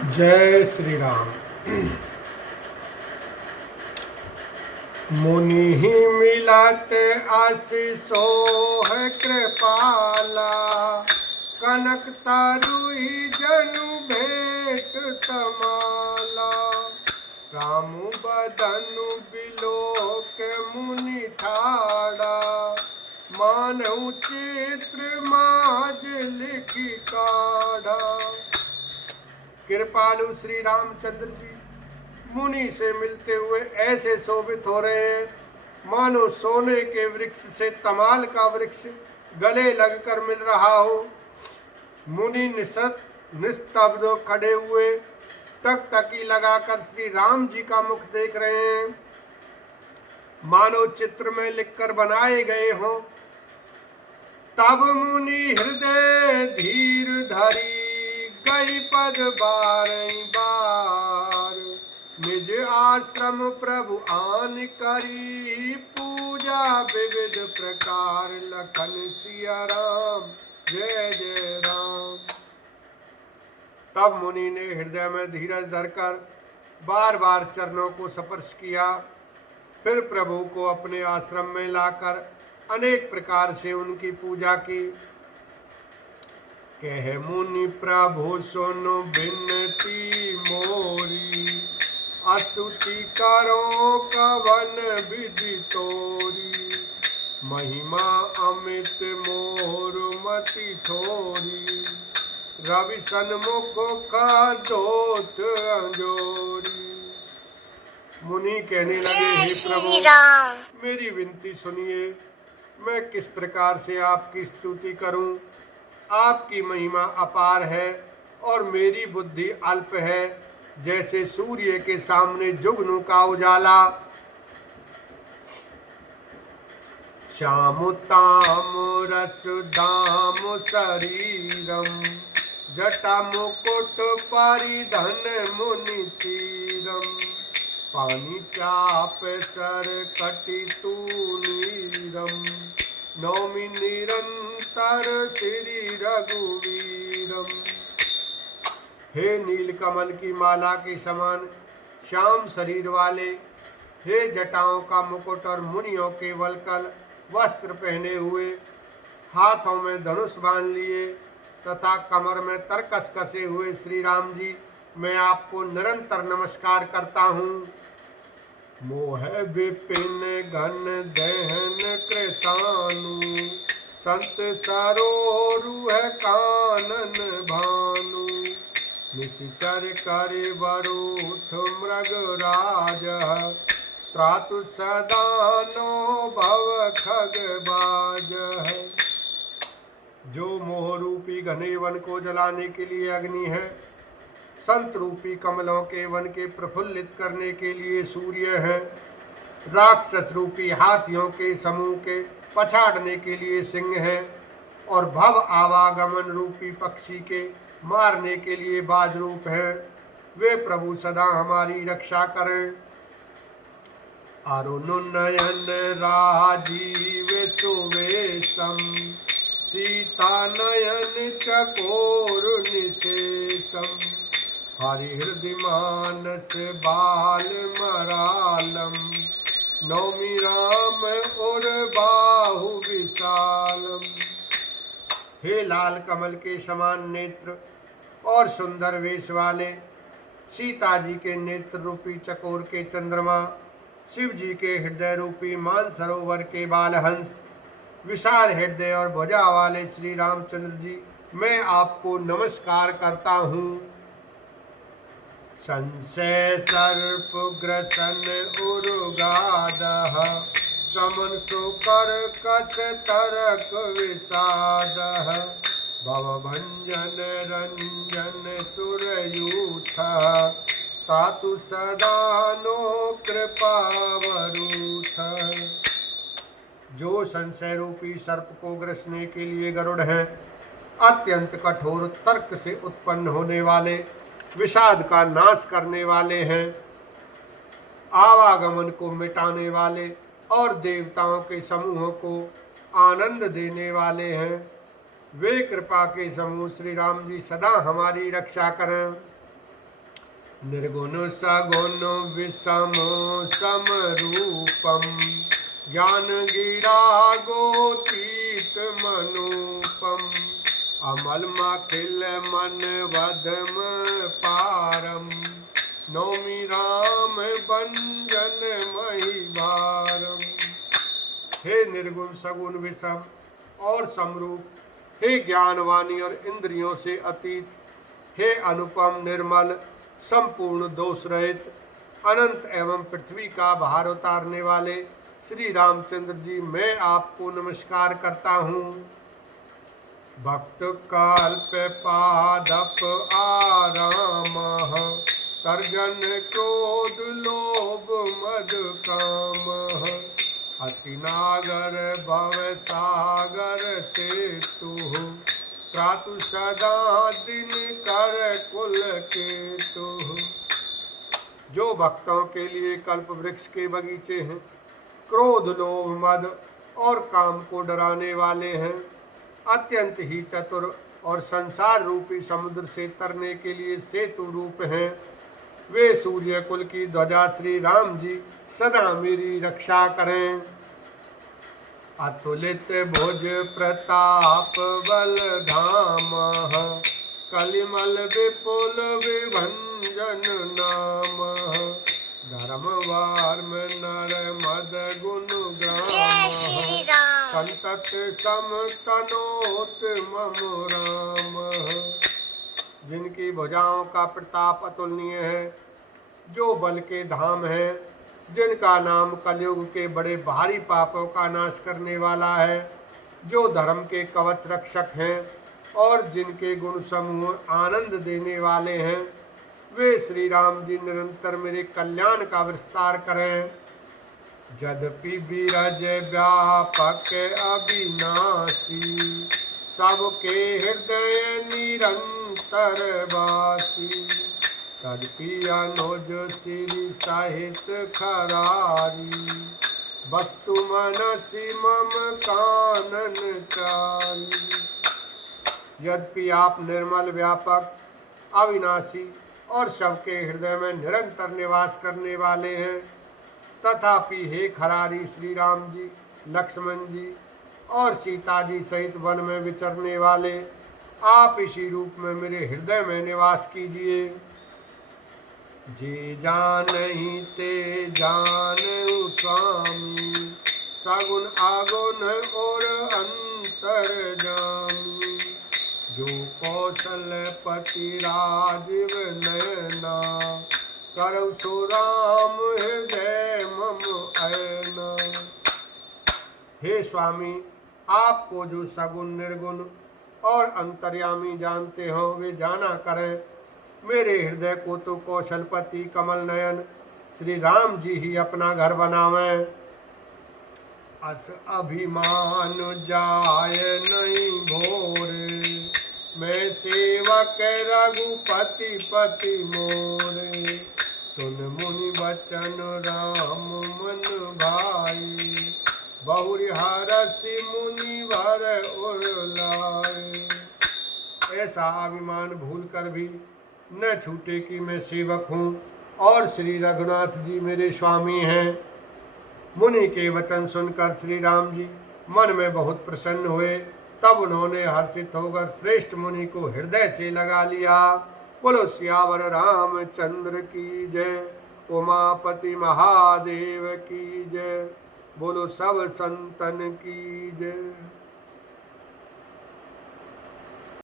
जय श्री राम। मुनि मिलत आशीषो है कृपाला, कनक तारुई जनु भेंट तमाला। राम बदनु बिलोक मुनि ठाड़ा, मानव चित्र माज लिखी काढ़ा। कृपालु श्री रामचंद्र जी मुनि से मिलते हुए ऐसे शोभित हो रहे हैं मानो सोने के वृक्ष से तमाल का वृक्ष गले लगकर मिल रहा हो। मुनि निस्तब्ध खड़े हुए टकटकी लगाकर श्री राम जी का मुख देख रहे हैं, मानो चित्र में लिखकर बनाए गए हों। तब मुनि हृदय धीर धरी, गई पद बारई बार। निज आश्रम प्रभु आन करी, पूजा विविध प्रकार। लखन सिया राम जय जय राम। तब मुनि ने हृदय में धीरज धरकर बार बार चरणों को स्पर्श किया, फिर प्रभु को अपने आश्रम में लाकर अनेक प्रकार से उनकी पूजा की। कह मुनि प्रभु सुनो बिनती मोरी, स्तुति करो कवन विधि तोरी। महिमा अमित मोर मति थोरी, रवि सन्मुख का दोत अंजोरी। मुनि कहने लगे, हे प्रभु मेरी विनती सुनिए, मैं किस प्रकार से आपकी स्तुति करूं। आपकी महिमा अपार है और मेरी बुद्धि अल्प है, जैसे सूर्य के सामने जुगनू का उजाला। श्याम ताम रस दाम शरीरम, जटा मुकुट परिधन मुनि तीरम। पानी चाप सर कटि तूनीरम, नौमि निरंतर श्री रघुवीरम। हे नीलकमल की माला के समान श्याम शरीर वाले, हे जटाओं का मुकुट और मुनियों के वलकल वस्त्र पहने हुए, हाथों में धनुष बांध लिए तथा कमर में तरकस कसे हुए श्री राम जी, मैं आपको निरंतर नमस्कार करता हूँ। मोह विपिन घन दहन कृसानु, संत सरोरु है कानन भानु। निशिचर कर वरुथ मृग राज, त्रातु सदानो भव खग बाज। जो मोह रूपी घने वन को जलाने के लिए अग्नि है, संत रूपी कमलों के वन के प्रफुल्लित करने के लिए सूर्य है, राक्षस रूपी हाथियों के समूह के पछाड़ने के लिए सिंह है, और भव आवागमन रूपी पक्षी के मारने के लिए बाज रूप है, वे प्रभु सदा हमारी रक्षा करें। अरुण नयन राजीव सुवेशम, सीता नयन चकोर निशेषम। हरि हृदय मानस बाल मरालम, नौमि राम और बाहु विशालम। हे लाल कमल के समान नेत्र और सुंदर वेश वाले, सीता जी के नेत्र रूपी चकोर के चंद्रमा, शिव जी के हृदय रूपी मानसरोवर के बालहंस, विशाल हृदय और भुजा वाले श्री रामचंद्र जी, मैं आपको नमस्कार करता हूँ। संशय सर्प ग्रसन उरुगादः, समन सुकर कच तरक विषादः। भवभंजन रंजन सुरयूथ, तातु सदानो कृपावरूथ। जो संशय रूपी सर्प को ग्रसने के लिए गरुड़ हैं, अत्यंत कठोर तर्क से उत्पन्न होने वाले, विषाद का नाश करने वाले हैं, आवागमन को मिटाने वाले और देवताओं के समूहों को आनंद देने वाले हैं। वे कृपा के समूह श्री राम जी सदा हमारी रक्षा करें। निर्गुण सगुण विषमो समरूपम ज्ञान गिरा गोतीत मनुपम अमल मखिल मन वधम पारम नौमी राम भंजन महिवारम। हे निर्गुण सगुण विषम और समरूप, हे ज्ञानवानी और इंद्रियों से अतीत, हे अनुपम निर्मल संपूर्ण दोष रहित अनंत एवं पृथ्वी का भार उतारने वाले श्री रामचंद्र जी, मैं आपको नमस्कार करता हूँ। भक्त कल्प पादप आराम तर्जन क्रोध लोभ मद काम अति नागर भव सागर सेतु त्रातु सदा दिन कर कुल केतु। जो भक्तों के लिए कल्प वृक्ष के बगीचे हैं, क्रोध लोभ मद और काम को डराने वाले हैं, अत्यंत ही चतुर और संसार रूपी समुद्र से तरने के लिए सेतु रूप हैं, वे सूर्य कुल की ध्वजा श्री राम जी सदा मेरी रक्षा करें। अतुलित भुज प्रताप बल धाम कलिमल विपुल विभंजन नाम धर्म वार्म नर मद गुण ग्राम संतत सम तनोत मम राम। जिनकी भुजाओं का प्रताप अतुलनीय है, जो बल के धाम है, जिनका नाम कलयुग के बड़े भारी पापों का नाश करने वाला है, जो धर्म के कवच रक्षक हैं और जिनके गुण समूह आनंद देने वाले हैं, वे श्री राम जी निरंतर मेरे कल्याण का विस्तार करें। यद्यपि विरज व्यापक अविनाशी सबके हृदय निरंतर वासी तदपि अनुज श्री साहित खरारी वस्तु मनसी मम कानन चारी। यद्यपि आप निर्मल व्यापक अविनाशी और सबके हृदय में निरंतर निवास करने वाले हैं, तथापि हे खरारी श्री राम जी, लक्ष्मण जी और सीता जी सहित वन में विचरने वाले, आप इसी रूप में मेरे हृदय में निवास कीजिए। जे जानहि ते जानहु स्वामी सगुण आगुण और अंतर्जामी जो कौशलपति राजीव नयना करौ सो राम हृदय मम ऐना। हे स्वामी, आपको जो सगुण निर्गुण और अंतर्यामी जानते हो वे जाना करें। मेरे हृदय को तो कौशलपति कमल नयन श्री राम जी ही अपना घर बनावें। अस अभिमान जाय नहीं भोरे मैं सेवक रघुपति पति मोरे सुन मुनि बचन राम मन भाई बहुरी हरसि मुनि भर उरलाए। ऐसा अभिमान भूल कर भी न छूटे कि मैं सेवक हूँ और श्री रघुनाथ जी मेरे स्वामी हैं। मुनि के वचन सुनकर श्री राम जी मन में बहुत प्रसन्न हुए। तब उन्होंने हर्षित होकर श्रेष्ठ मुनि को हृदय से लगा लिया। बोलो सियावर रामचंद्र की जय, उमापति महादेव की जय, बोलो सब संतन की जय।